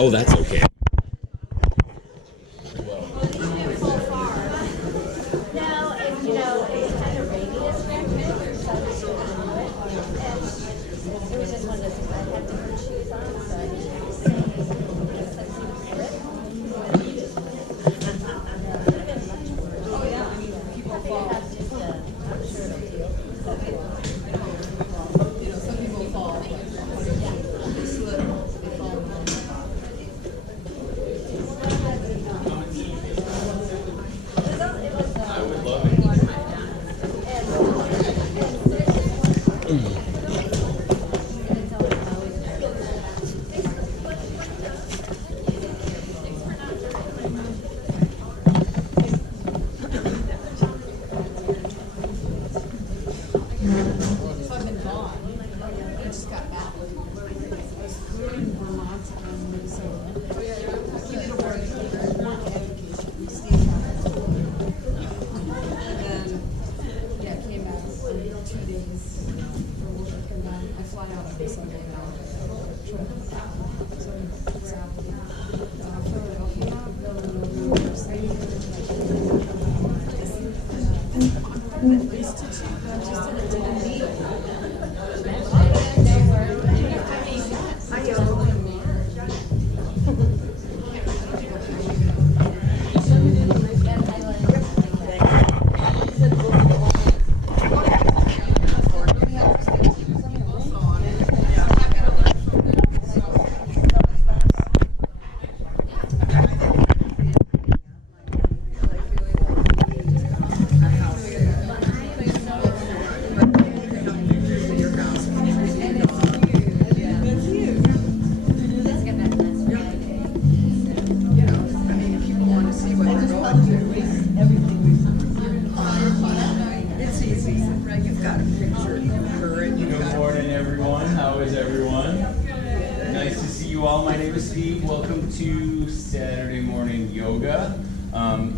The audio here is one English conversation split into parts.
Oh, that's okay.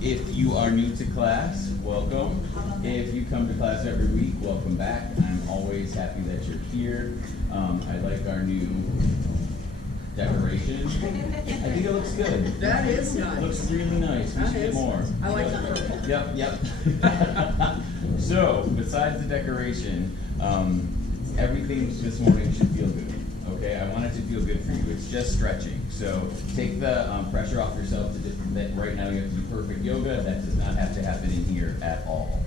If you are new to class, welcome. If you come to class every week, welcome back. I'm always happy that you're here. I like our new decoration. I think it looks good. That is nice. It looks really nice. We should get more. I like the purple. Yep. So, besides the decoration, everything this morning should feel good. Okay, I want it to feel good for you. It's just stretching. So take the pressure off yourself that right now you have to do perfect yoga. That does not have to happen in here at all.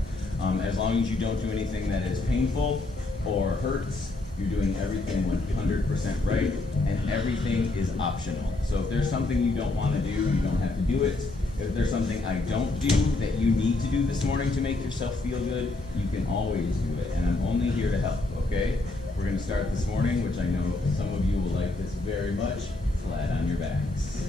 As long as you don't do anything that is painful or hurts, you're doing everything 100% right, and everything is optional. So if there's something you don't want to do, you don't have to do it. If there's something I don't do that you need to do this morning to make yourself feel good, you can always do it, and I'm only here to help, okay? We're going to start this morning, which I know some of you will like this very much, flat on your backs.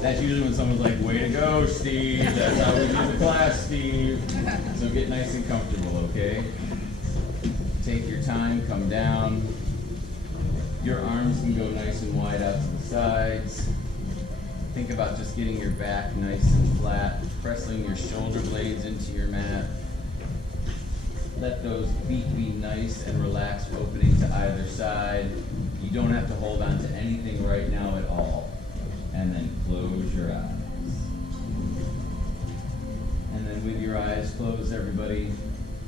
That's usually when someone's like, way to go, Steve. That's how we do the class, Steve. So get nice and comfortable, okay? Take your time, come down. Your arms can go nice and wide out to the sides. Think about just getting your back nice and flat, pressing your shoulder blades into your mat. Let those feet be nice and relaxed, opening to either side. You don't have to hold on to anything right now at all. And then close your eyes. And then with your eyes closed, everybody,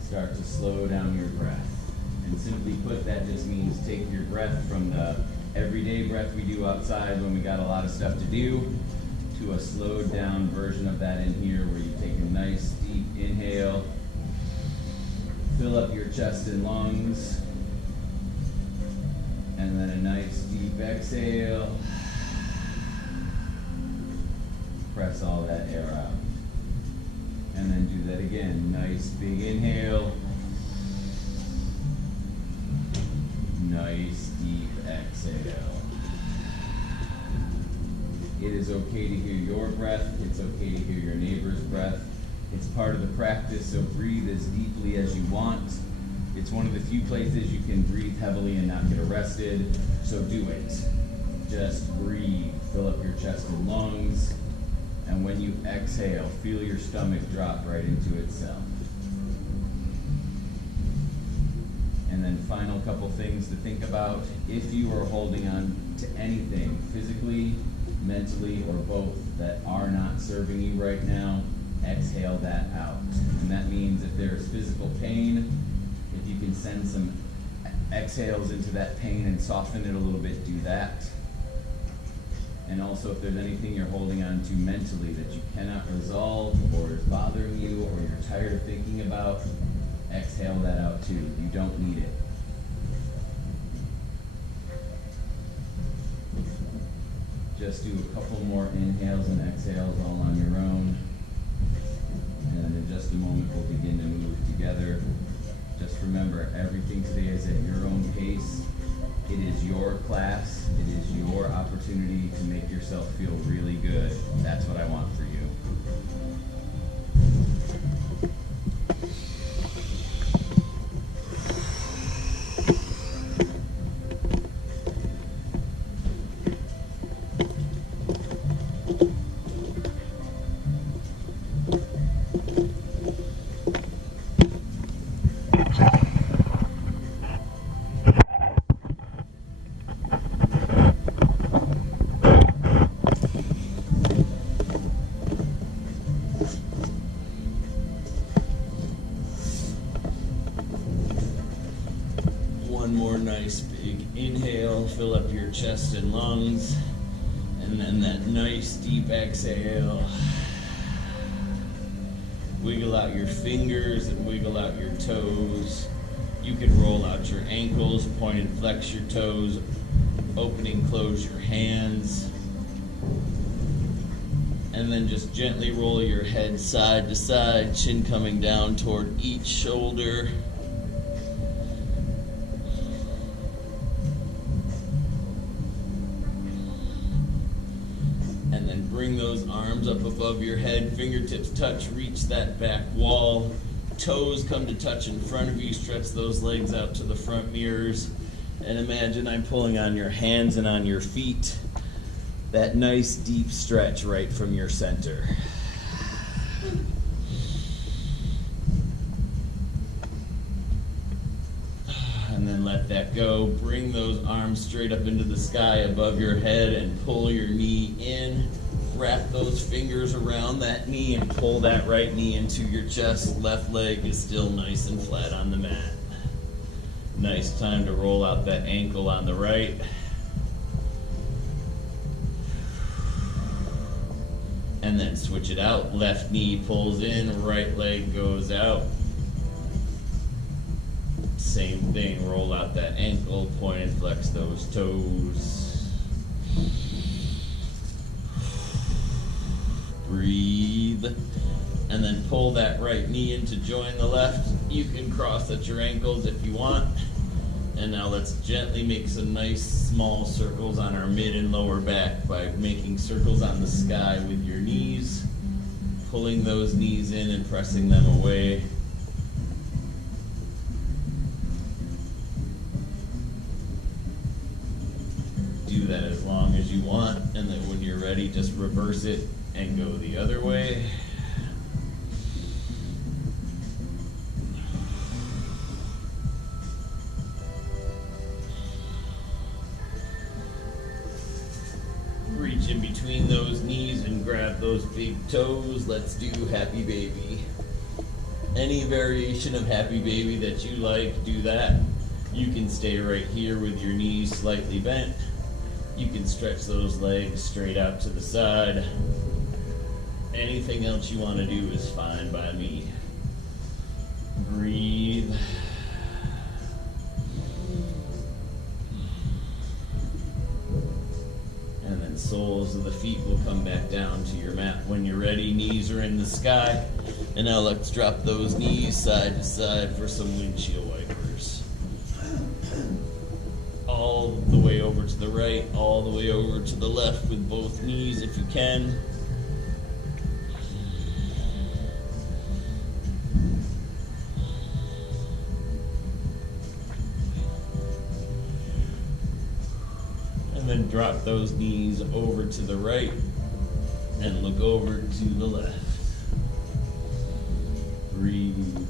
start to slow down your breath. And simply put, that just means take your breath from the everyday breath we do outside when we got a lot of stuff to do, to a slowed down version of that in here where you take a nice deep inhale, fill up your chest and lungs, and then a nice deep exhale. Press all that air out. And then do that again. Nice big inhale. Nice deep exhale. It is okay to hear your breath. It's okay to hear your neighbor's breath. It's part of the practice, so breathe as deeply as you want. It's one of the few places you can breathe heavily and not get arrested, so do it. Just breathe. Fill up your chest and lungs. And when you exhale, feel your stomach drop right into itself. And then final couple things to think about. If you are holding on to anything, physically mentally or both that are not serving you right now, exhale that out. And that means if there's physical pain, if you can send some exhales into that pain and soften it a little bit, do that. And also if there's anything you're holding on to mentally that you cannot resolve or is bothering you or you're tired of thinking about, exhale that out too. You don't need it. Just do a couple more inhales and exhales all on your own. And in just a moment we'll begin to move together. Just remember, everything today is at your own pace. It is your class. It is your opportunity to make yourself feel really good. That's what I want for you. One more nice big inhale, fill up your chest and lungs, and then that nice deep exhale. Wiggle out your fingers and wiggle out your toes. You can roll out your ankles, point and flex your toes, open and close your hands. And then just gently roll your head side to side, chin coming down toward each shoulder. And then bring those arms up above your head, fingertips touch, reach that back wall. Toes come to touch in front of you, stretch those legs out to the front mirrors. And imagine I'm pulling on your hands and on your feet. That nice deep stretch right from your center. And then let that go. Bring those arms straight up into the sky above your head and pull your knee in. Wrap those fingers around that knee and pull that right knee into your chest. Left leg is still nice and flat on the mat. Nice time to roll out that ankle on the right. And then switch it out. Left knee pulls in, right leg goes out. Same thing, roll out that ankle, point and flex those toes. Breathe. And then pull that right knee in to join the left. You can cross at your ankles if you want. And now let's gently make some nice small circles on our mid and lower back by making circles on the sky with your knees, pulling those knees in and pressing them away. Do that as long as you want, and then when you're ready, just reverse it and go the other way. Reach in between those knees and grab those big toes. Let's do Happy Baby. Any variation of Happy Baby that you like, do that. You can stay right here with your knees slightly bent. You can stretch those legs straight out to the side. Anything else you want to do is fine by me. Breathe. And then soles of the feet will come back down to your mat when you're ready. Knees are in the sky. And now let's drop those knees side to side for some windshield wipers. All the way over to the right, all the way over to the left with both knees if you can. And then drop those knees over to the right and look over to the left. Breathe.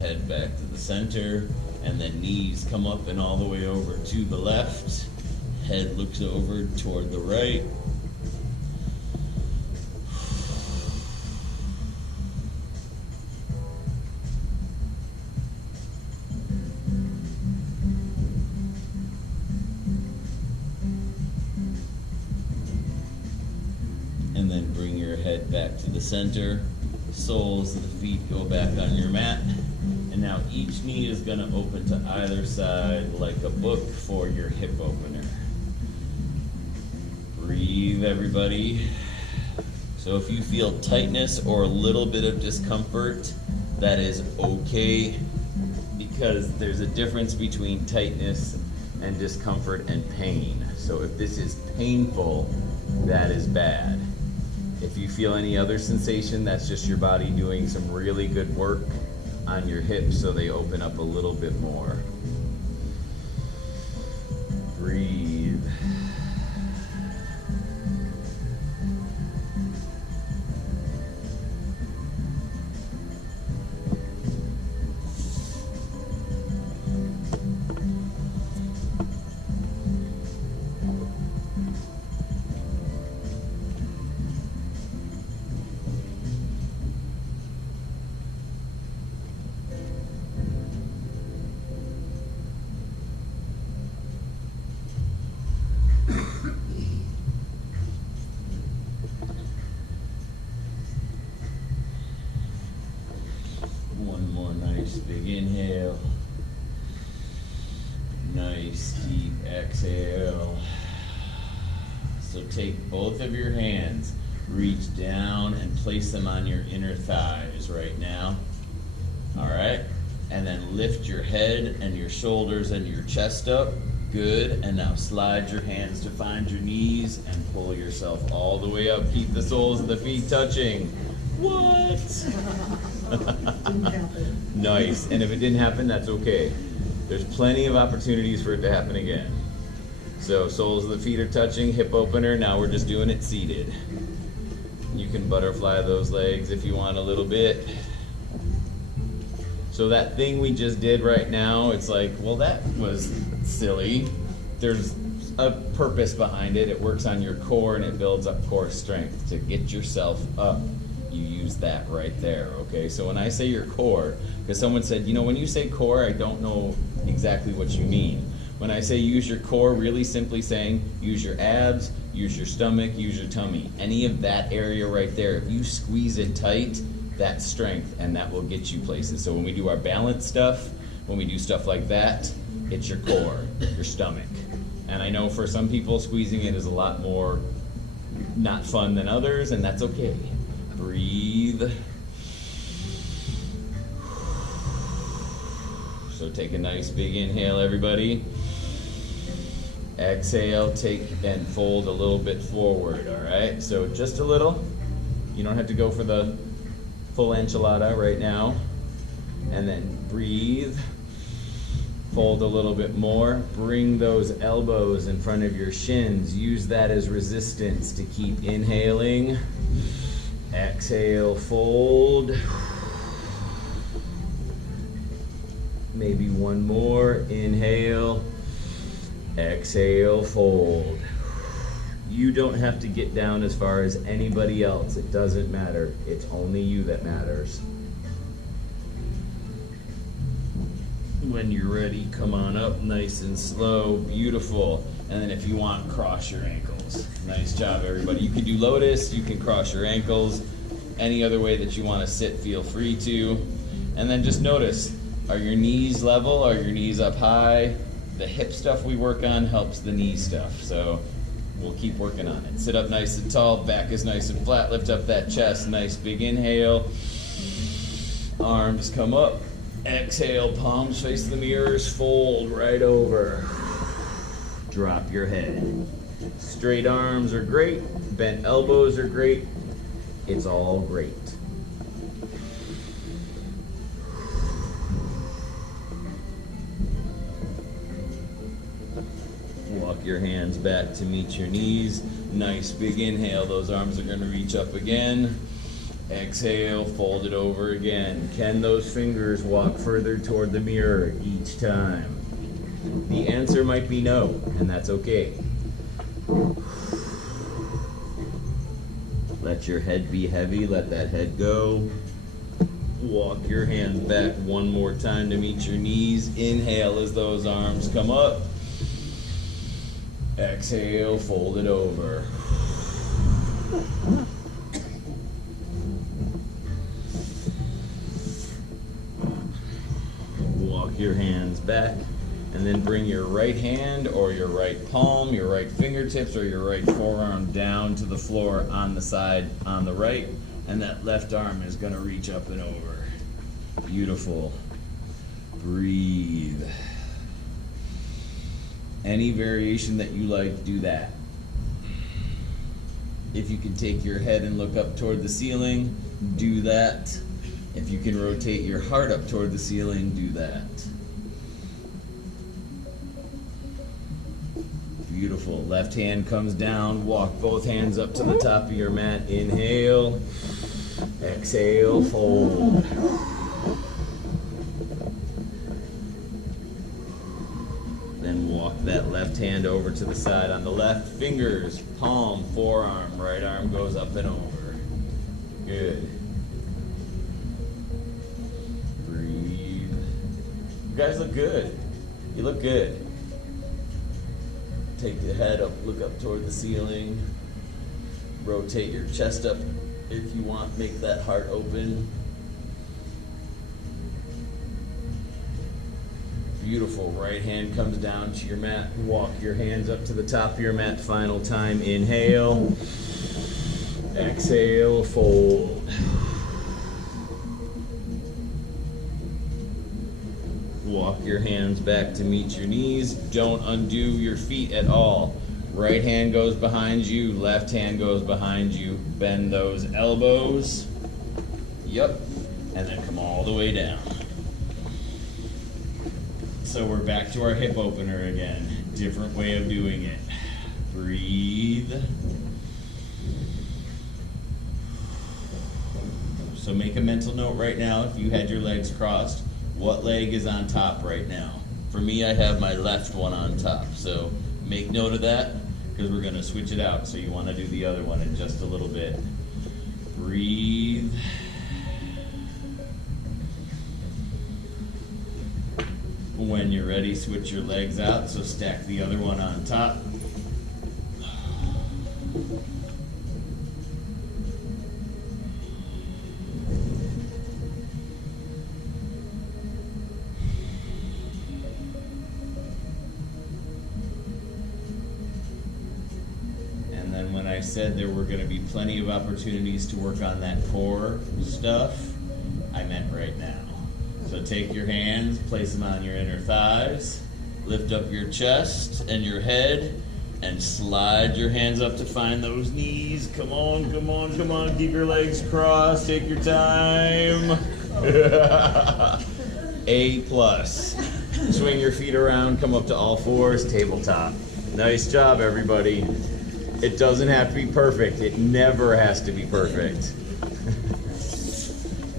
then head back to the center, and then knees come up and all the way over to the left. Head looks over toward the right. And then bring your head back to the center. Soles of the feet go back on your mat. And now each knee is going to open to either side like a book for your hip opener. Breathe, everybody. So if you feel tightness or a little bit of discomfort, that is okay, because there's a difference between tightness and discomfort and pain. So if this is painful, that is bad. If you feel any other sensation, that's just your body doing some really good work on your hips so they open up a little bit more. Breathe. One more nice big inhale. Nice deep exhale. So take both of your hands, reach down and place them on your inner thighs right now. All right. And then lift your head and your shoulders and your chest up. Good. And now slide your hands to find your knees and pull yourself all the way up. Keep the soles of the feet touching. What? Didn't happen. Nice. And if it didn't happen, that's okay. There's plenty of opportunities for it to happen again. So soles of the feet are touching, hip opener. Now we're just doing it seated. You can butterfly those legs if you want a little bit. So that thing we just did right now, it's like, well, that was silly. There's a purpose behind it. It works on your core and it builds up core strength. To get yourself up, you use that right there, okay? So when I say your core, because someone said, you know, when you say core, I don't know exactly what you mean. When I say use your core, really simply saying use your abs, use your stomach, use your tummy. Any of that area right there, if you squeeze it tight, that's strength, and that will get you places. So when we do our balance stuff, when we do stuff like that, it's your core, your stomach. And I know for some people, squeezing it is a lot more not fun than others, and that's okay. Breathe. So take a nice big inhale, everybody. Exhale, take and fold a little bit forward, all right? So just a little. You don't have to go for the full enchilada right now. And then breathe. Fold a little bit more. Bring those elbows in front of your shins. Use that as resistance to keep inhaling. Exhale, fold. Maybe one more. Inhale. Exhale, fold. You don't have to get down as far as anybody else. It doesn't matter. It's only you that matters. When you're ready, come on up nice and slow. Beautiful. And then if you want, cross your ankles. Nice job, everybody. You can do lotus. You can cross your ankles. Any other way that you want to sit, feel free to. And then just notice, are your knees level? Are your knees up high? The hip stuff we work on helps the knee stuff. So we'll keep working on it. Sit up nice and tall. Back is nice and flat. Lift up that chest. Nice big inhale. Arms come up. Exhale, palms face the mirrors, fold right over. Drop your head. Straight arms are great, bent elbows are great. It's all great. Walk your hands back to meet your knees. Nice big inhale, those arms are gonna reach up again. Exhale, fold it over again. Can those fingers walk further toward the mirror each time? The answer might be no, and that's okay. Let your head be heavy, let that head go. Walk your hands back one more time to meet your knees. Inhale as those arms come up. Exhale, fold it over. Walk your hands back, and then bring your right hand or your right palm, your right fingertips or your right forearm down to the floor on the side on the right, and that left arm is going to reach up and over. Beautiful. Breathe. Any variation that you like, do that. If you can take your head and look up toward the ceiling, do that. If you can rotate your heart up toward the ceiling, do that. Beautiful. Left hand comes down. Walk both hands up to the top of your mat. Inhale. Exhale. Fold. Then walk that left hand over to the side on the left. Fingers, palm, forearm, right arm goes up and over. Good. Breathe. You guys look good. You look good. Take the head up, look up toward the ceiling. Rotate your chest up if you want. Make that heart open. Beautiful. Right hand comes down to your mat. Walk your hands up to the top of your mat. Final time. Inhale. Exhale. Fold. Walk your hands back to meet your knees. Don't undo your feet at all. Right hand goes behind you. Left hand goes behind you. Bend those elbows. Yep. And then come all the way down. So we're back to our hip opener again. Different way of doing it. Breathe. So make a mental note right now if you had your legs crossed. What leg is on top right now? For me, I have my left one on top. So make note of that because we're going to switch it out. So you want to do the other one in just a little bit. Breathe. When you're ready, switch your legs out, so stack the other one on top. And then when I said there were going to be plenty of opportunities to work on that core stuff, I meant right now. So take your hands, place them on your inner thighs, lift up your chest and your head, and slide your hands up to find those knees. Come on, come on, come on. Keep your legs crossed. Take your time. A+. Swing your feet around, come up to all fours, tabletop. Nice job, everybody. It doesn't have to be perfect. It never has to be perfect.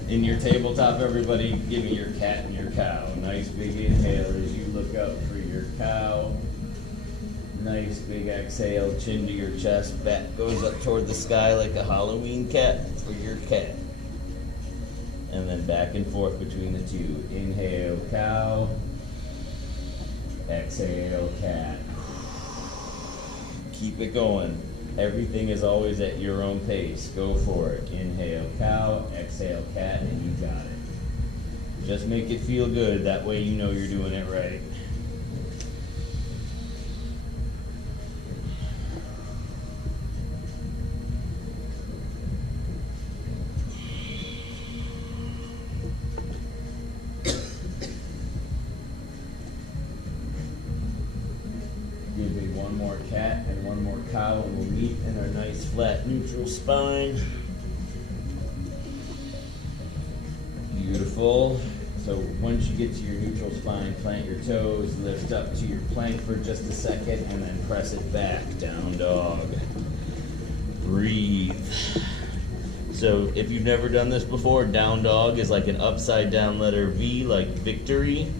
In your tabletop, everybody, give me your cat and your cow. Nice big inhale as you look up for your cow. Nice big exhale, chin to your chest. Back goes up toward the sky like a Halloween cat for your cat. And then back and forth between the two. Inhale, cow. Exhale, cat. Keep it going. Everything is always at your own pace. Go for it. Inhale, cow. Exhale, cat, and you got it. Just make it feel good. That way you know you're doing it right. Give me one more cat and one more cow, and we'll meet in our nice flat neutral spine. Beautiful. So once you get to your neutral spine, plant your toes, lift up to your plank for just a second, and then press it back. Down dog. Breathe. So if you've never done this before, down dog is like an upside down letter V, like victory.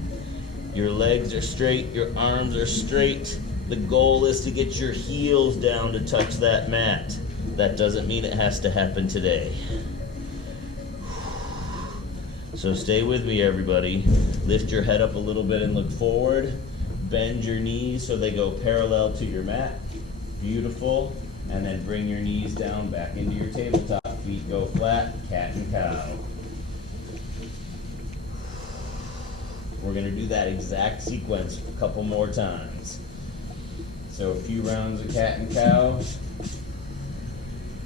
Your legs are straight, your arms are straight. The goal is to get your heels down to touch that mat. That doesn't mean it has to happen today. So stay with me, everybody. Lift your head up a little bit and look forward. Bend your knees so they go parallel to your mat. Beautiful. And then bring your knees down back into your tabletop. Feet go flat, cat and cow. We're gonna do that exact sequence a couple more times. So a few rounds of cat and cow.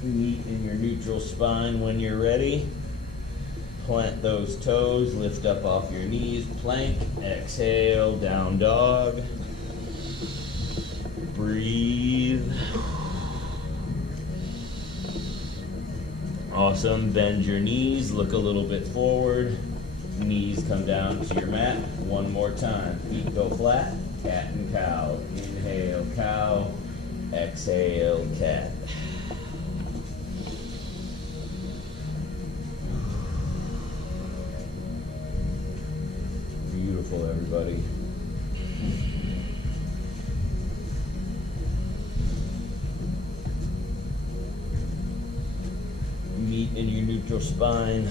Meet in your neutral spine when you're ready. Plant those toes, lift up off your knees, plank, exhale, down dog. Breathe. Awesome, bend your knees, look a little bit forward. Knees come down to your mat. One more time, feet go flat, cat and cow. Inhale, cow, exhale, cat. Beautiful, everybody. Meet in your neutral spine.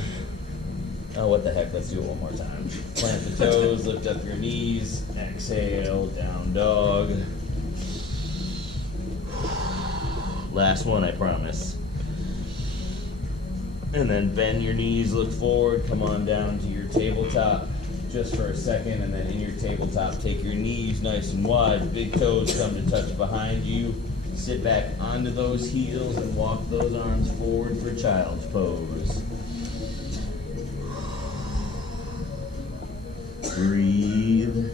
Oh, what the heck, let's do it one more time. Plant the toes, lift up your knees, exhale, down dog. Last one, I promise. And then bend your knees, look forward, come on down to your tabletop just for a second, and then in your tabletop, take your knees nice and wide, big toes come to touch behind you. Sit back onto those heels and walk those arms forward for child's pose. Breathe.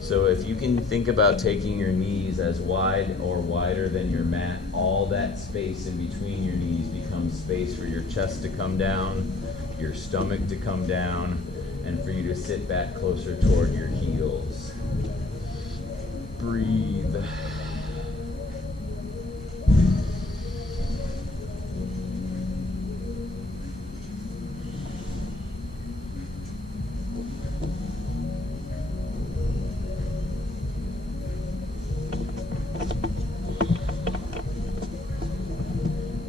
So if you can think about taking your knees as wide or wider than your mat, all that space in between your knees becomes space for your chest to come down, your stomach to come down, and for you to sit back closer toward your heels. Breathe.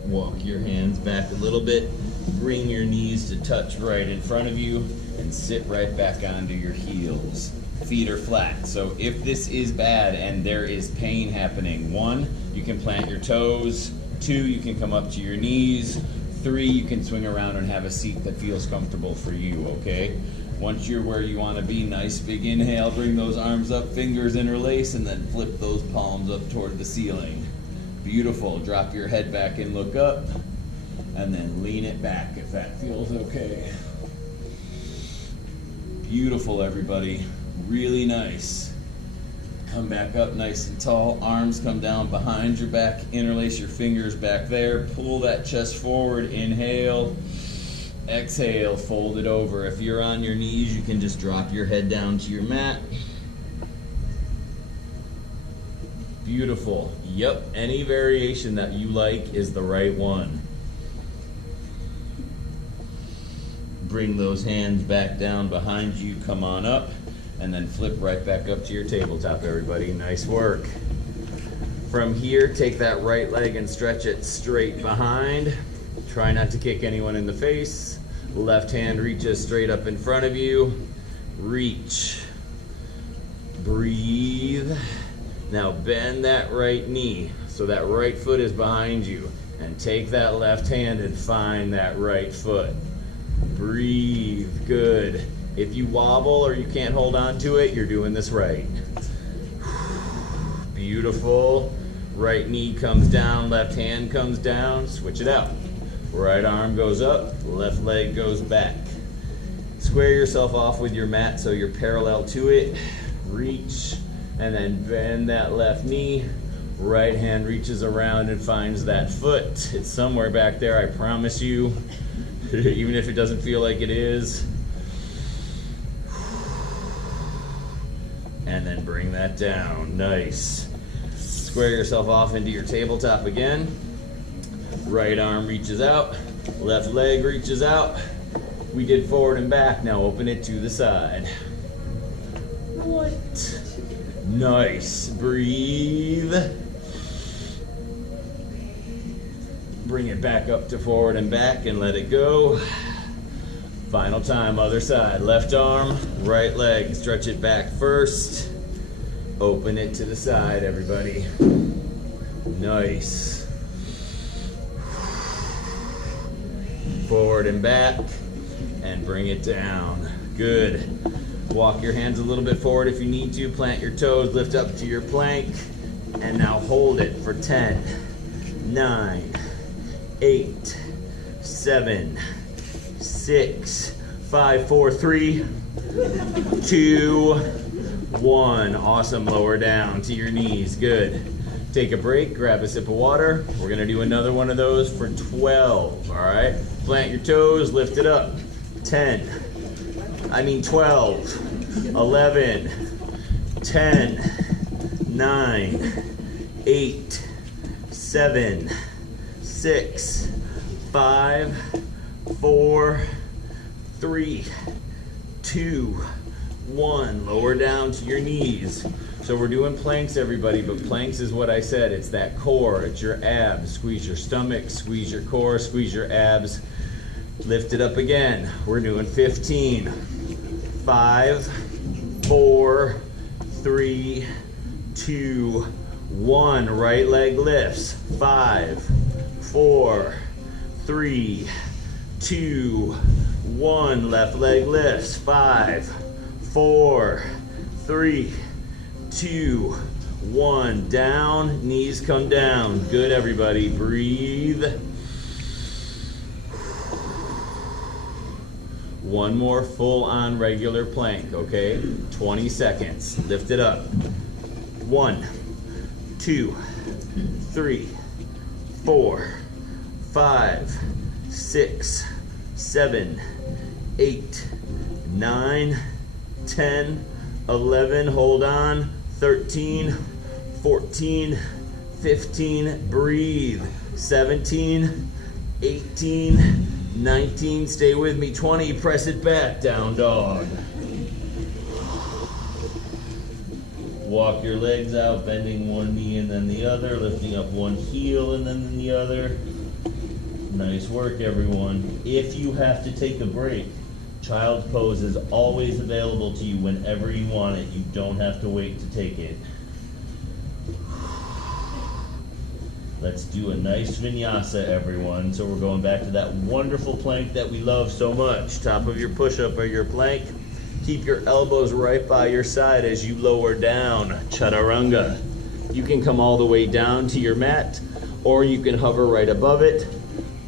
Walk your hands back a little bit, bring your knees to touch right in front of you, and sit right back onto your heels. Feet are flat. So if this is bad and there is pain happening, 1, you can plant your toes. 2, you can come up to your knees. 3, you can swing around and have a seat that feels comfortable for you, okay? Once you're where you want to be, nice big inhale, bring those arms up, fingers interlace, and then flip those palms up toward the ceiling. Beautiful. Drop your head back and look up, and then lean it back if that feels okay. Beautiful, everybody. Really nice. Come back up nice and tall. Arms come down behind your back. Interlace your fingers back there. Pull that chest forward. Inhale. Exhale. Fold it over. If you're on your knees, you can just drop your head down to your mat. Beautiful. Yep, any variation that you like is the right one. Bring those hands back down behind you, come on up, and then flip right back up to your tabletop, everybody. Nice work. From here, take that right leg and stretch it straight behind. Try not to kick anyone in the face. Left hand reaches straight up in front of you. Reach. Breathe. Now bend that right knee so that right foot is behind you, and take that left hand and find that right foot. Breathe. Good. If you wobble or you can't hold on to it, you're doing this right. Beautiful. Right knee comes down, left hand comes down. Switch it out. Right arm goes up, left leg goes back. Square yourself off with your mat so you're parallel to it. Reach. And then bend that left knee. Right hand reaches around and finds that foot. It's somewhere back there, I promise you. Even if it doesn't feel like it is. And then bring that down. Nice. Square yourself off into your tabletop again. Right arm reaches out, left leg reaches out. We did forward and back, now open it to the side. What? Nice, breathe. Bring it back up to forward and back and let it go. Final time, other side. Left arm, right leg. Stretch it back first. Open it to the side, everybody. Nice. Forward and back, and bring it down. Good. Walk your hands a little bit forward if you need to. Plant your toes, lift up to your plank, and now hold it for 10, 9, 8, 7, 6, 5, 4, 3, 2, 1. Awesome. Lower down to your knees. Good. Take a break, grab a sip of water. We're gonna do another one of those for 12, all right? Plant your toes, lift it up. 12, 11, 10, 9, 8, 7, 6, 5, 4, 3, 2, 1. Lower down to your knees. So we're doing planks, everybody, but planks is what I said. It's that core, it's your abs. Squeeze your stomach, squeeze your core, squeeze your abs. Lift it up again. We're doing 15. 5, 4, 3, 2, 1. Right leg lifts. 5, 4, 3, 2, 1. Left leg lifts. 5, 4, 3, 2, 1. Down, knees come down. Good, everybody. Breathe. One more full on regular plank, okay? 20 seconds. Lift it up. 1, 2, 3, 4, 5, 6, 7, 8, 9, 10, 11. Hold on. 13, 14, 15. Breathe. 17, 18, 19, stay with me, 20, press it back, down dog. Walk your legs out, bending one knee and then the other, lifting up one heel and then the other. Nice work, everyone. If you have to take a break, child's pose is always available to you whenever you want it. You don't have to wait to take it. Let's do a nice vinyasa, everyone. So we're going back to that wonderful plank that we love so much. Top of your push-up or your plank. Keep your elbows right by your side as you lower down. Chaturanga. You can come all the way down to your mat, or you can hover right above it.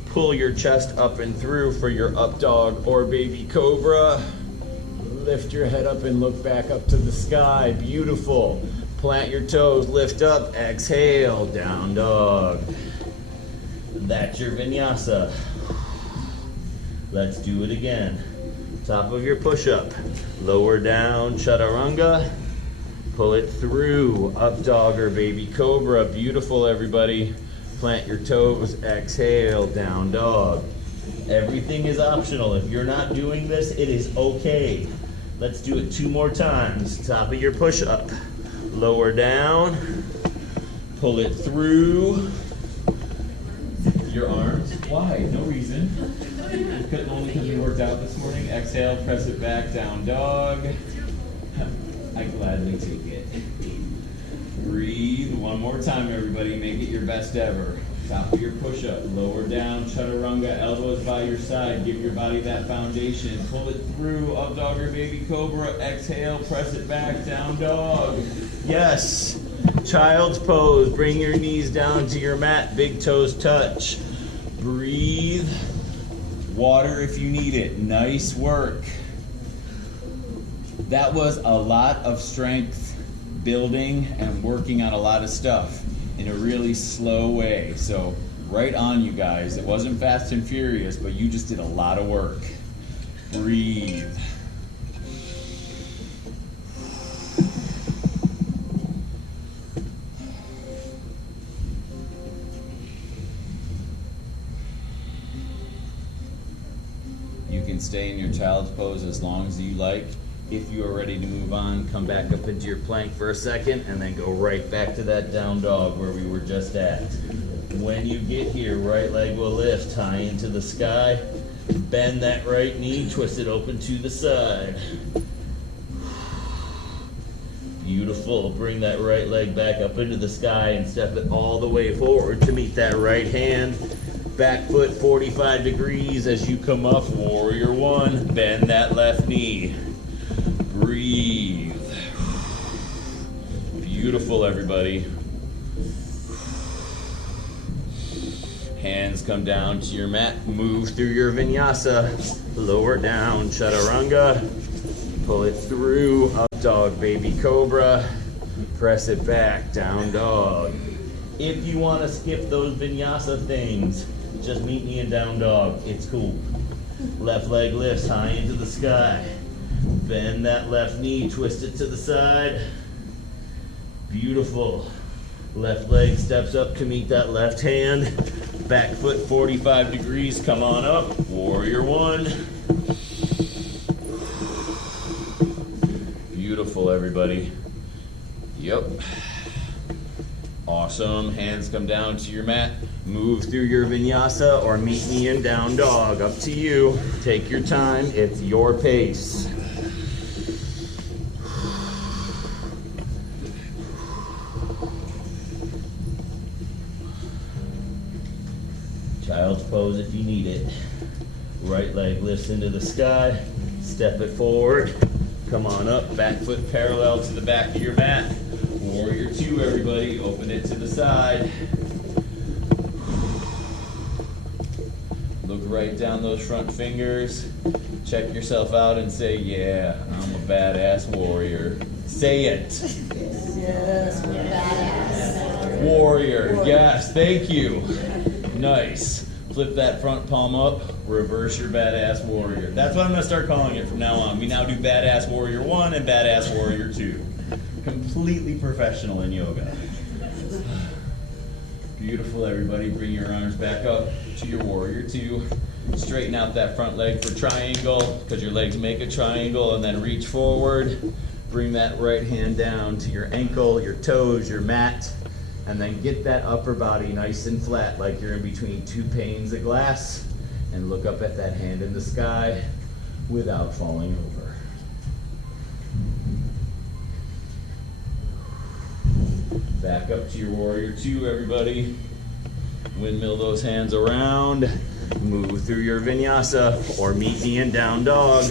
Pull your chest up and through for your up dog or baby cobra. Lift your head up and look back up to the sky. Beautiful. Plant your toes, lift up, exhale, down dog. That's your vinyasa. Let's do it again. Top of your push-up, lower down, chaturanga. Pull it through, up dog or baby cobra. Beautiful, everybody. Plant your toes, exhale, down dog. Everything is optional. If you're not doing this, it is okay. Let's do it 2 more times. Top of your push-up. Lower down, pull it through your arms. Why? No reason. Only because we worked out this morning. Exhale, press it back, down dog. I gladly take it. Breathe. One more time, everybody. Make it your best ever. Top of your push-up. Lower down, chaturanga, elbows by your side. Give your body that foundation. Pull it through, up dog or baby cobra. Exhale, press it back, down dog. Yes. Child's pose. Bring your knees down to your mat. Big toes touch. Breathe. Water if you need it. Nice work. That was a lot of strength building and working on a lot of stuff in a really slow way. So right on, you guys. It wasn't fast and furious, but you just did a lot of work. Breathe. stay in your child's pose as long as you like. If you are ready to move on, come back up into your plank for a second and then go right back to that down dog where we were just at. When you get here, right leg will lift, high into the sky. Bend that right knee, twist it open to the side. Beautiful. Bring that right leg back up into the sky and step it all the way forward to meet that right hand. Back foot 45 degrees as you come up, warrior one. Bend that left knee. Breathe. Beautiful, everybody. Hands come down to your mat. Move through your vinyasa. Lower down, chaturanga. Pull it through. Up dog, baby cobra. Press it back, down dog. If you want to skip those vinyasa things, just meet me in down dog. It's cool. Left leg lifts high into the sky. Bend that left knee, twist it to the side. Beautiful. Left leg steps up to meet that left hand. Back foot 45 degrees, come on up. Warrior one. Beautiful, everybody. Yep. Awesome. Hands come down to your mat. Move through your vinyasa or meet me in down dog. Up to you. Take your time. It's your pace. Child's pose if you need it. Right leg lifts into the sky. Step it forward. Come on up. Back foot parallel to the back of your mat. Warrior two, everybody. Open it to the side. Look right down those front fingers. Check yourself out and say, yeah, I'm a badass warrior. Say it. Yes, we're badass. Warrior. Yes, thank you. Nice. Flip that front palm up. Reverse your badass warrior. That's what I'm going to start calling it from now on. We now do badass warrior one and badass warrior two. Completely professional in yoga. Beautiful, everybody. Bring your arms back up to your warrior two. Straighten out that front leg for triangle because your legs make a triangle, and then reach forward. Bring that right hand down to your ankle, your toes, your mat, and then get that upper body nice and flat like you're in between two panes of glass, and look up at that hand in the sky without falling over. Back up to your warrior two, everybody. Windmill those hands around. Move through your vinyasa or meet me in down dog.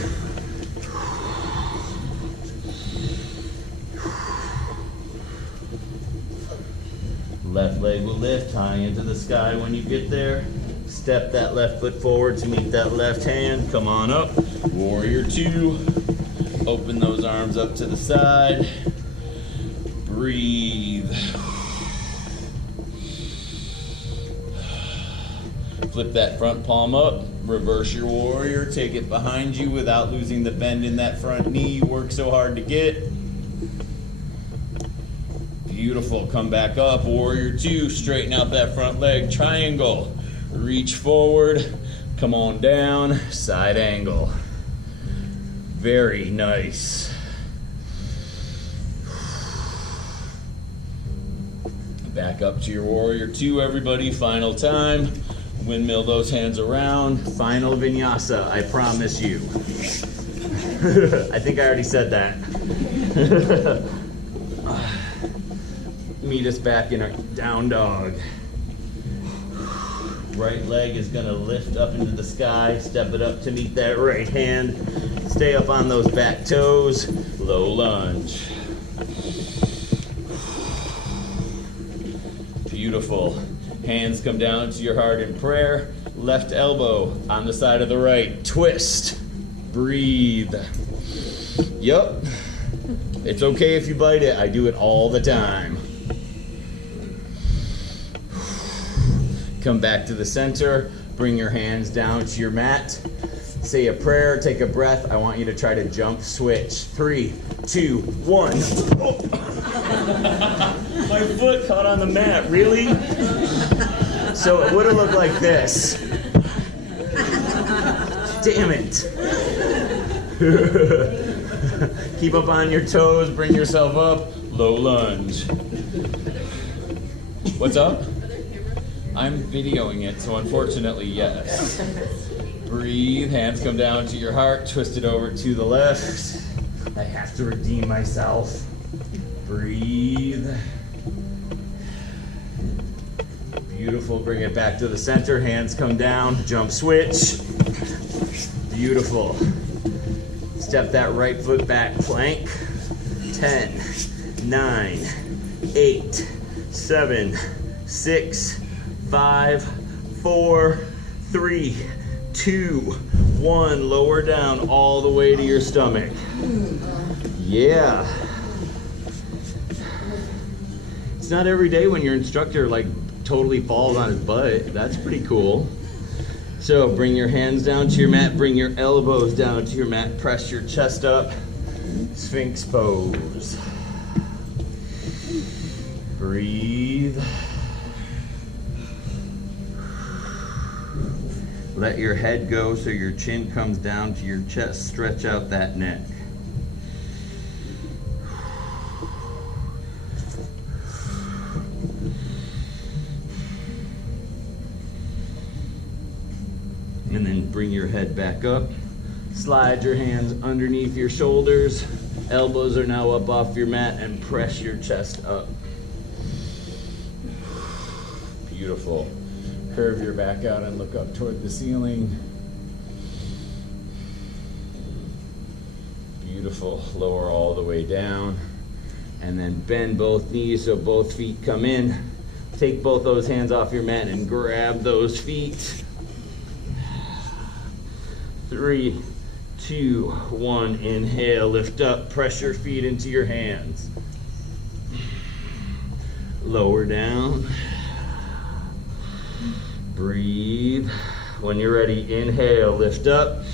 Left leg will lift high into the sky when you get there. Step that left foot forward to meet that left hand. Come on up. Warrior two. Open those arms up to the side. Breathe. Flip that front palm up. Reverse your warrior. Take it behind you without losing the bend in that front knee you work so hard to get. Beautiful. Come back up. Warrior two. Straighten out that front leg. Triangle. Reach forward. Come on down. Side angle. Very nice. Back up to your warrior two, everybody. Final time. Windmill those hands around. Final vinyasa, I promise you. I think I already said that. Meet us back in our down dog. Right leg is gonna lift up into the sky. Step it up to meet that right hand. Stay up on those back toes. Low lunge. Beautiful. Hands come down to your heart in prayer. Left elbow on the side of the right. Twist. Breathe. Yup. It's okay if you bite it. I do it all the time. Come back to the center. Bring your hands down to your mat. Say a prayer. Take a breath. I want you to try to jump switch. 3, 2, 1. Oh. My foot caught on the mat. Really? So it would have looked like this. Damn it. Keep up on your toes, bring yourself up, low lunge. What's up? I'm videoing it, so unfortunately, yes. Breathe, hands come down to your heart, twist it over to the left. I have to redeem myself. Breathe. Beautiful, bring it back to the center, hands come down, jump switch. Beautiful. Step that right foot back, plank. 10, 9, 8, 7, 6, 5, 4, 3, 2, 1. Lower down all the way to your stomach. Yeah. It's not every day when your instructor like totally falls on his butt. That's pretty cool. So bring your hands down to your mat, bring your elbows down to your mat, press your chest up, Sphinx pose. Breathe. Let your head go so your chin comes down to your chest, stretch out that neck. And then bring your head back up. Slide your hands underneath your shoulders. Elbows are now up off your mat and press your chest up. Beautiful. Curve your back out and look up toward the ceiling. Beautiful. Lower all the way down. And then bend both knees so both feet come in. Take both those hands off your mat and grab those feet. 3, 2, 1. Inhale, lift up, press your feet into your hands. Lower down. Breathe. When you're ready, inhale, lift up.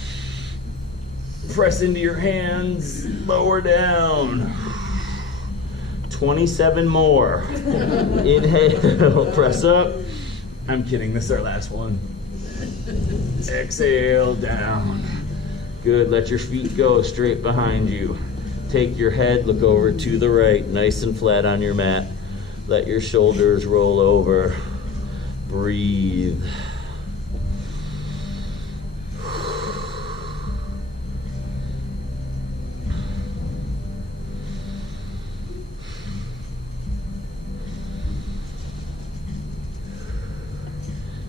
Press into your hands, lower down. 27 more. Inhale, press up. I'm kidding, this is our last one. Exhale, down. Good, let your feet go straight behind you. Take your head, look over to the right, nice and flat on your mat. Let your shoulders roll over. Breathe.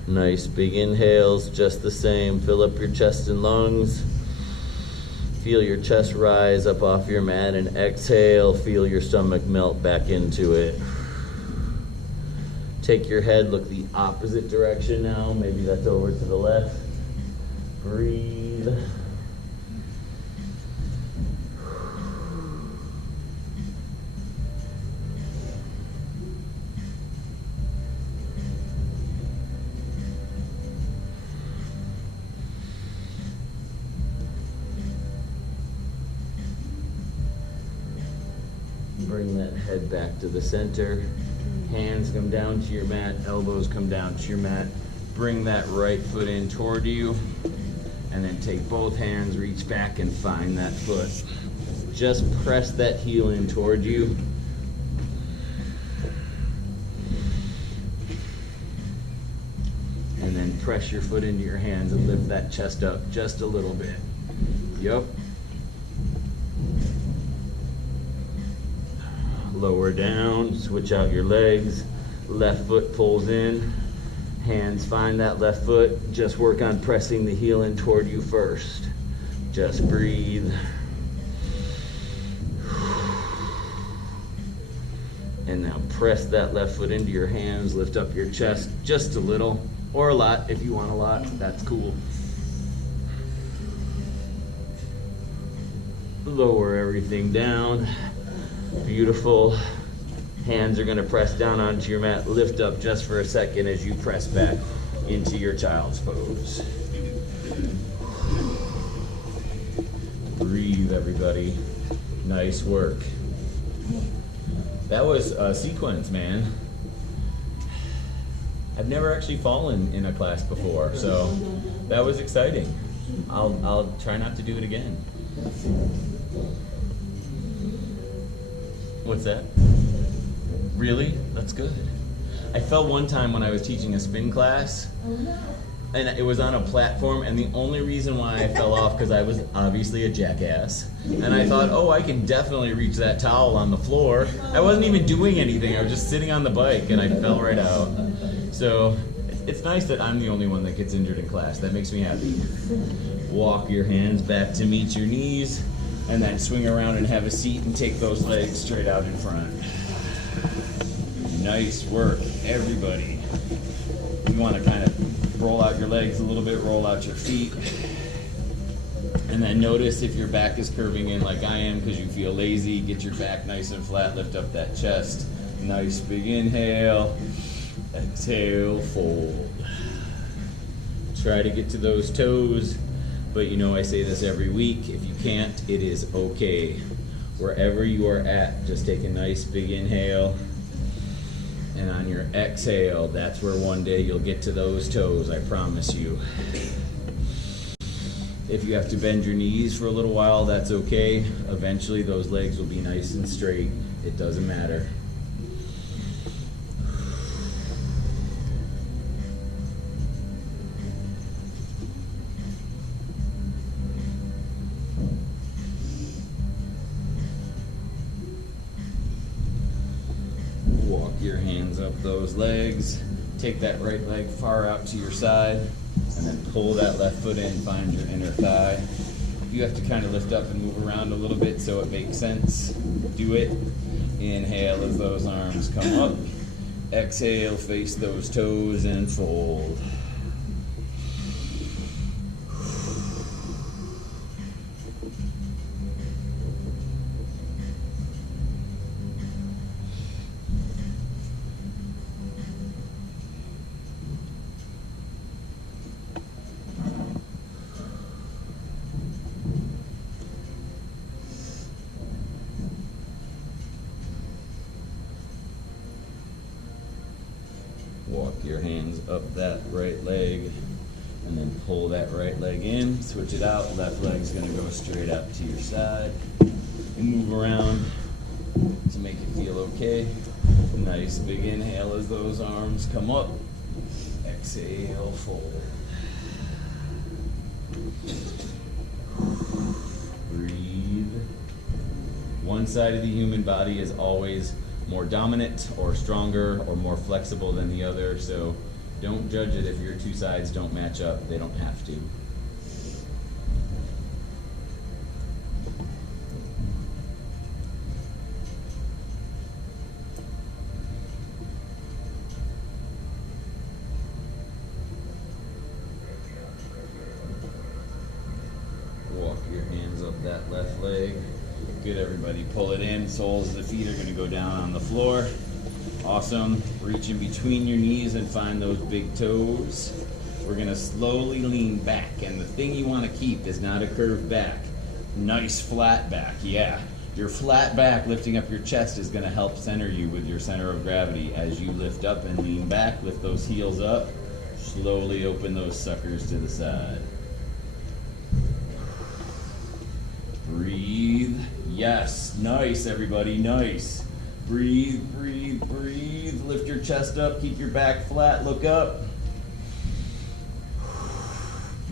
Nice big inhales, just the same. Fill up your chest and lungs. Feel your chest rise up off your mat, and exhale, feel your stomach melt back into it. Take your head, look the opposite direction now. Maybe that's over to the left. Breathe. Bring that head back to the center. Hands come down to your mat, elbows come down to your mat. Bring that right foot in toward you, and then take both hands, reach back and find that foot. Just press that heel in toward you. And then press your foot into your hands and lift that chest up just a little bit. Yup. Lower down, switch out your legs. Left foot pulls in. Hands find that left foot. Just work on pressing the heel in toward you first. Just breathe. And now press that left foot into your hands. Lift up your chest just a little, or a lot if you want a lot. That's cool. Lower everything down. Beautiful. Hands are going to press down onto your mat. Lift up just for a second as you press back into your child's pose. Breathe, everybody. Nice work. That was a sequence, man. I've never actually fallen in a class before, so that was exciting. I'll try not to do it again. What's that? Really? That's good. I fell one time when I was teaching a spin class, and it was on a platform, and the only reason why I fell off because I was obviously a jackass, and I thought, oh, I can definitely reach that towel on the floor. I wasn't even doing anything. I was just sitting on the bike, and I fell right out. So it's nice that I'm the only one that gets injured in class. That makes me happy. Walk your hands back to meet your knees, and then swing around and have a seat and take those legs straight out in front. Nice work, everybody. You want to kind of roll out your legs a little bit, roll out your feet. And then notice if your back is curving in like I am because you feel lazy, get your back nice and flat, lift up that chest. Nice big inhale, exhale, fold. Try to get to those toes, but you know I say this every week, if you can't, it is okay. Wherever you are at, just take a nice big inhale, and on your exhale, that's where one day you'll get to those toes, I promise you. If you have to bend your knees for a little while, that's okay. Eventually those legs will be nice and straight. It doesn't matter. Walk your hands up those legs. Take that right leg far out to your side, and then pull that left foot in, find your inner thigh. You have to kind of lift up and move around a little bit so it makes sense. Do it. Inhale as those arms come up. Exhale, face those toes and fold. Walk your hands up that right leg, and then pull that right leg in, switch it out, left leg's gonna go straight out to your side, and move around to make it feel okay. Nice big inhale as those arms come up, exhale, fold. Breathe. One side of the human body is always more dominant or stronger or more flexible than the other, so don't judge it if your two sides don't match up. They don't have to. Walk your hands up that left leg. Good, everybody. Pull it in. Soles of the feet are going to go down on the floor. Awesome. Reach in between your knees and find those big toes. We're going to slowly lean back, and the thing you want to keep is not a curved back. Nice flat back. Yeah. Your flat back lifting up your chest is going to help center you with your center of gravity. As you lift up and lean back, lift those heels up. Slowly open those suckers to the side. Breathe. Yes. Nice, everybody. Nice. Breathe, breathe, breathe. Lift your chest up. Keep your back flat. Look up.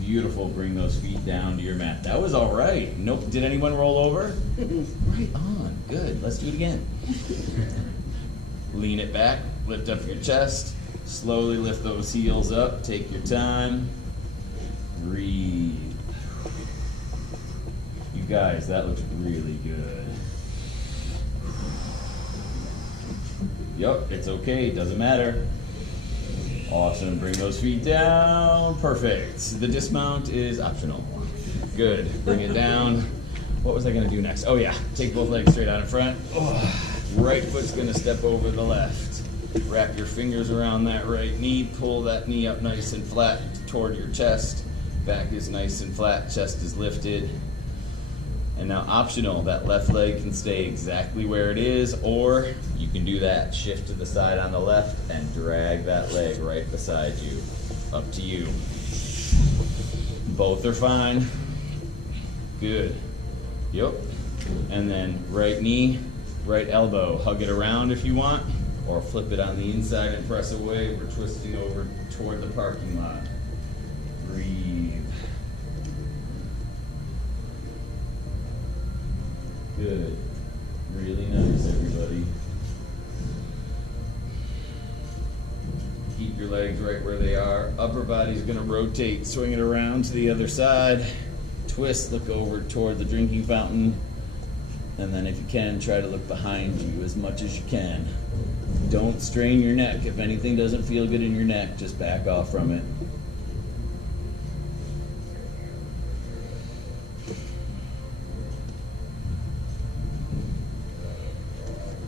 Beautiful. Bring those feet down to your mat. That was all right. Nope. Did anyone roll over? Right on. Good. Let's do it again. Lean it back. Lift up your chest. Slowly lift those heels up. Take your time. Breathe. You guys, that looks really good. Yup, it's okay, doesn't matter. Awesome, bring those feet down. Perfect. The dismount is optional. Good, bring it down. What was I gonna do next? Oh yeah, take both legs straight out in front. Oh, right foot's gonna step over the left. Wrap your fingers around that right knee, pull that knee up nice and flat toward your chest. Back is nice and flat, chest is lifted. And now optional, that left leg can stay exactly where it is, or you can do that. Shift to the side on the left and drag that leg right beside you. Up to you. Both are fine. Good. Yep. And then right knee, right elbow. Hug it around if you want, or flip it on the inside and press away. We're twisting over toward the parking lot. Breathe. Good. Really nice, everybody. Keep your legs right where they are. Upper body's gonna rotate. Swing it around to the other side. Twist, look over toward the drinking fountain. And then if you can, try to look behind you as much as you can. Don't strain your neck. If anything doesn't feel good in your neck, just back off from it.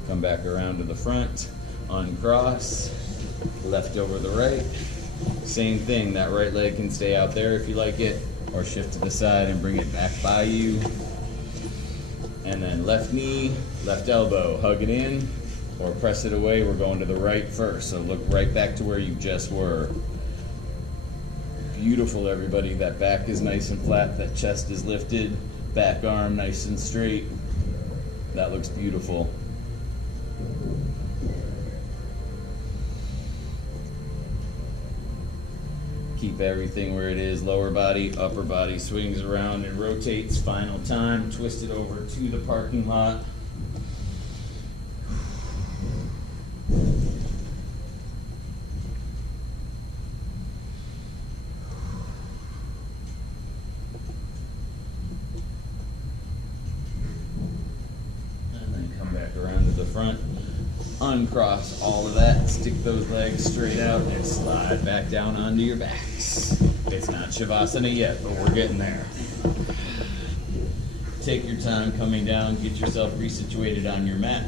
Come back around to the front, uncross, left over the right. Same thing, that right leg can stay out there if you like it, or shift to the side and bring it back by you. And then left knee, left elbow, hug it in, or press it away. We're going to the right first, so look right back to where you just were. Beautiful, everybody. That back is nice and flat, that chest is lifted, back arm nice and straight. That looks beautiful. Keep everything where it is. Lower body, upper body swings around and rotates. Final time, twist it over to the parking lot. And then come back around to the front. Uncross all of that, stick those legs straight out and slide back down onto your backs. It's not Shavasana yet, but we're getting there. Take your time coming down, get yourself resituated on your mat.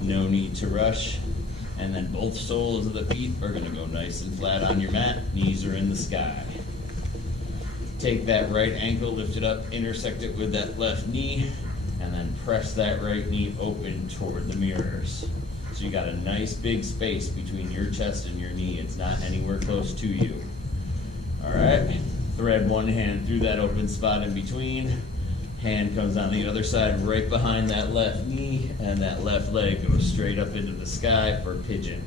No need to rush. And then both soles of the feet are gonna go nice and flat on your mat. Knees are in the sky. Take that right ankle, lift it up, intersect it with that left knee, and then press that right knee open toward the mirrors. So you got a nice big space between your chest and your knee. It's not anywhere close to you. All right, thread one hand through that open spot in between. Hand comes on the other side right behind that left knee, and that left leg goes straight up into the sky for pigeon.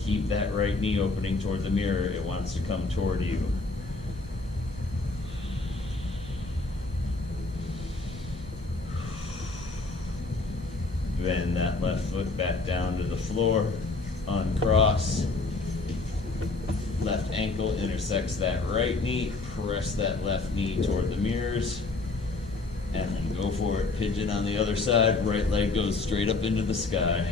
Keep that right knee opening toward the mirror. It wants to come toward you. Bend that left foot back down to the floor. Uncross. Left ankle intersects that right knee. Press that left knee toward the mirrors. And then go for it. Pigeon on the other side. Right leg goes straight up into the sky.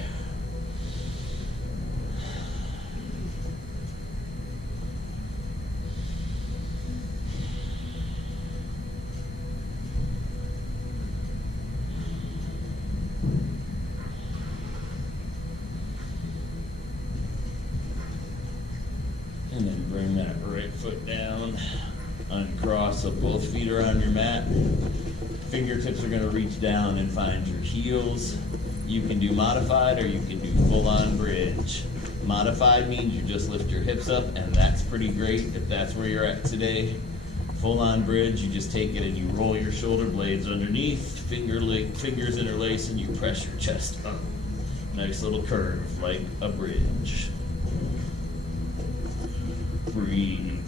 And then bring that right foot down, uncross so both feet are on your mat. Fingertips are gonna reach down and find your heels. You can do modified or you can do full-on bridge. Modified means you just lift your hips up, and that's pretty great if that's where you're at today. Full-on bridge, you just take it and you roll your shoulder blades underneath, fingers interlace, and you press your chest up. Nice little curve, like a bridge. Breathe.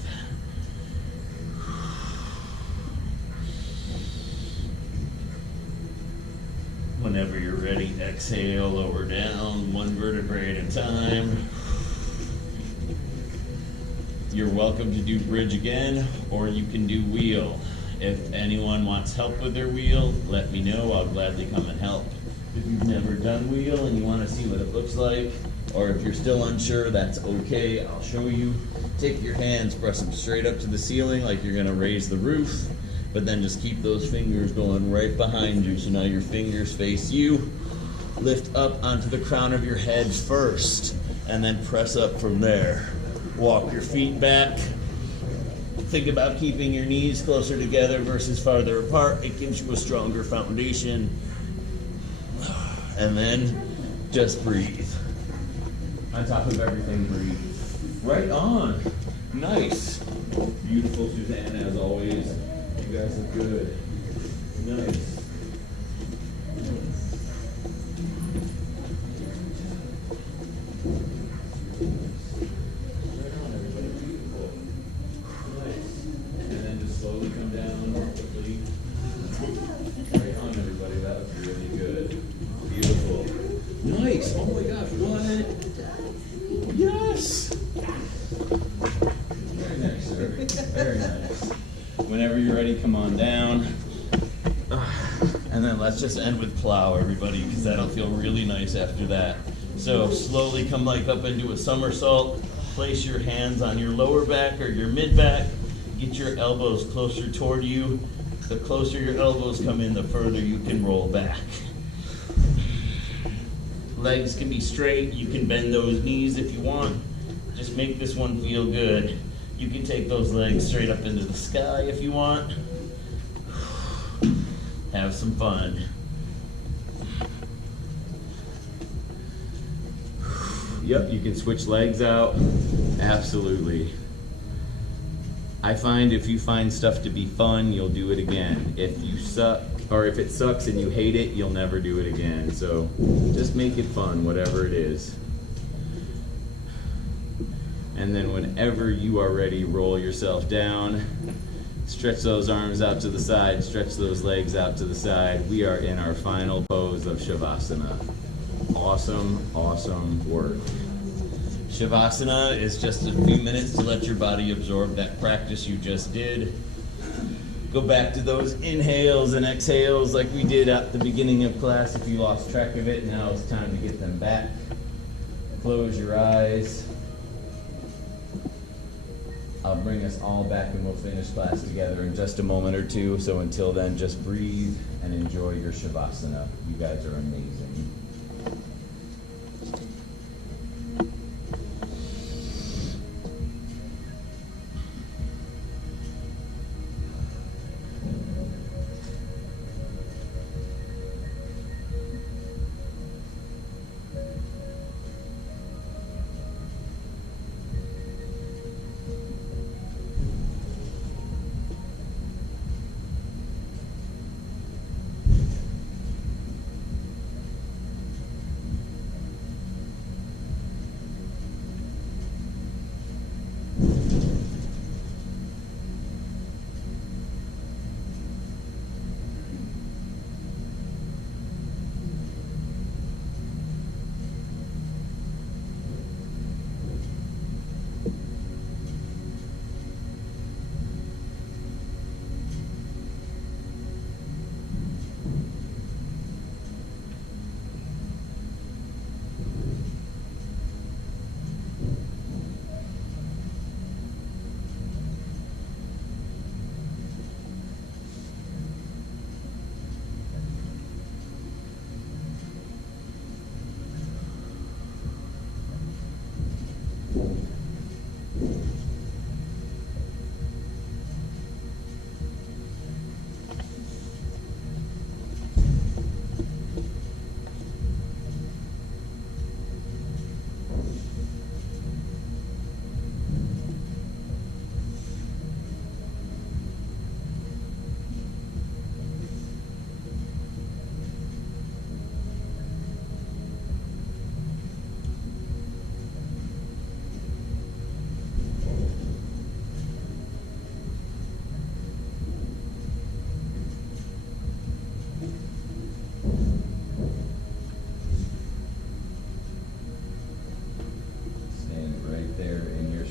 Whenever you're ready, exhale, lower down, one vertebrae at a time. You're welcome to do bridge again, or you can do wheel. If anyone wants help with their wheel, let me know. I'll gladly come and help. If you've never done wheel and you want to see what it looks like, or if you're still unsure, that's okay. I'll show you. Take your hands, press them straight up to the ceiling like you're going to raise the roof, but then just keep those fingers going right behind you. So now your fingers face you. Lift up onto the crown of your head first, and then press up from there. Walk your feet back. Think about keeping your knees closer together versus farther apart. It gives you a stronger foundation. And then just breathe. On top of everything, breathe. Right on. Nice. Beautiful, Suzanne, as always. You guys are good. Nice. Right on, everybody. Beautiful. Nice. And then just slowly come down quickly. Right on, everybody. That was really good. Beautiful. Nice. Oh my gosh, what? Yes. Very nice, sir. Very nice. Whenever you're ready, come on down. And then let's just end with plow, everybody, because that'll feel really nice after that. So slowly come like up into a somersault. Place your hands on your lower back or your mid back. Get your elbows closer toward you. The closer your elbows come in, the further you can roll back. Legs can be straight. You can bend those knees if you want. Just make this one feel good. You can take those legs straight up into the sky if you want. Have some fun. Yep, you can switch legs out. Absolutely. I find if you find stuff to be fun, you'll do it again. If you suck, or if it sucks and you hate it, you'll never do it again. So just make it fun, whatever it is. And then whenever you are ready, roll yourself down. Stretch those arms out to the side, stretch those legs out to the side. We are in our final pose of Shavasana. Awesome, awesome work. Shavasana is just a few minutes to let your body absorb that practice you just did. Go back to those inhales and exhales like we did at the beginning of class. If you lost track of it, now it's time to get them back. Close your eyes. I'll bring us all back and we'll finish class together in just a moment or two. So until then, just breathe and enjoy your Shavasana. You guys are amazing.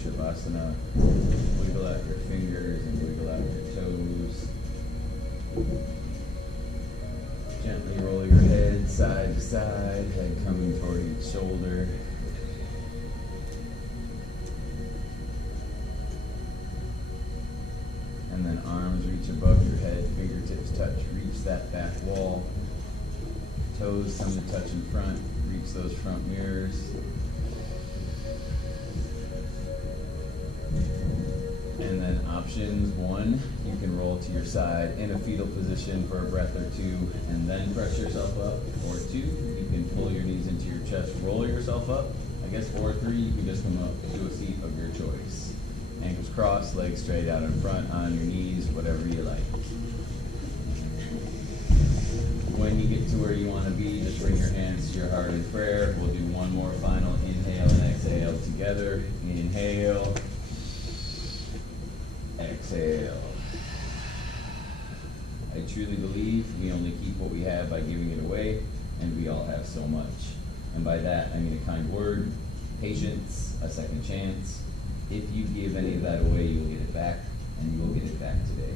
Shavasana. Wiggle out your fingers and wiggle out your toes. Gently roll your head side to side, head coming toward each shoulder. And then arms reach above your head, fingertips touch, reach that back wall. Toes come to touch in front, reach those front mirrors. And then options 1, you can roll to your side in a fetal position for a breath or 2 and then press yourself up. Or 2, you can pull your knees into your chest, roll yourself up. guess, or 3, you can just come up to a seat of your choice. Ankles crossed, legs straight out in front, on your knees, whatever you like. When you get to where you want to be, just bring your hands to your heart in prayer. We'll do one more final inhale and exhale together. Inhale. Exhale. I truly believe we only keep what we have by giving it away, and we all have so much. And by that, I mean a kind word, patience, a second chance. If you give any of that away, you will get it back, and you will get it back today.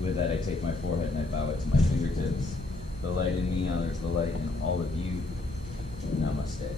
With that, I take my forehead and I bow it to my fingertips. The light in me honors the light in all of you. Namaste.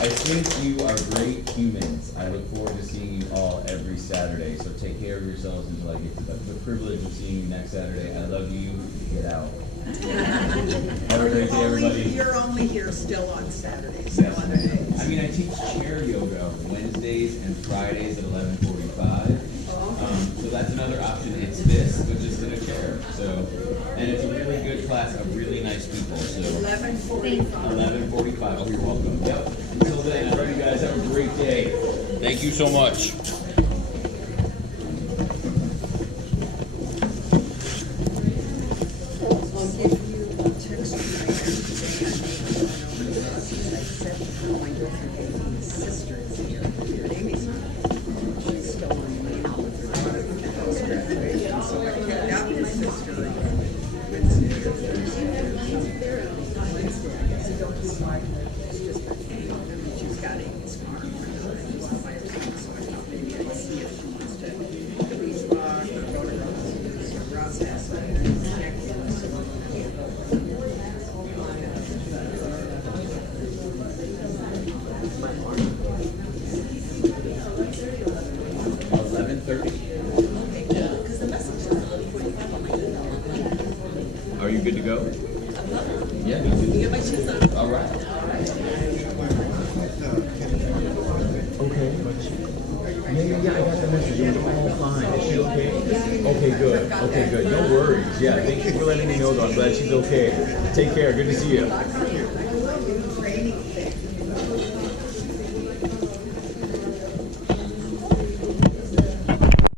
I think you are great humans. I look forward to seeing you all every Saturday. So take care of yourselves until I get to the privilege of seeing you next Saturday. I love you. Get out. Have a great day, everybody. You're only here still on Saturdays. Yes, No other days. I mean, I teach chair yoga Wednesdays and Fridays at 11:45. So that's another option. It's this, but just in a chair. So, and it's a really good class of really nice people. So 11:45. 11:45. Oh, you're welcome. Yep. Until then, I love you guys. Have a great day. Thank you so much. I'll give you a text I said my girlfriend Amy's sister is here. But Amy's not. She's still on the mail with her daughter from the house graduation. So I picked up my sister on Wednesday or Thursday. So don't be like it's just been hanging. I mean, she's got Amy's car. She's on my account, so I thought maybe I'd see if she wants to please walk or go to Ross's or Ross has to check in. Are you good to go? Yeah. All right. Okay. Yeah, I got the message. It was all fine. Is she okay? Okay, good. Okay, good. No worries. Yeah, thank you for letting me know, though. I'm glad she's okay. Take care. Good to see you.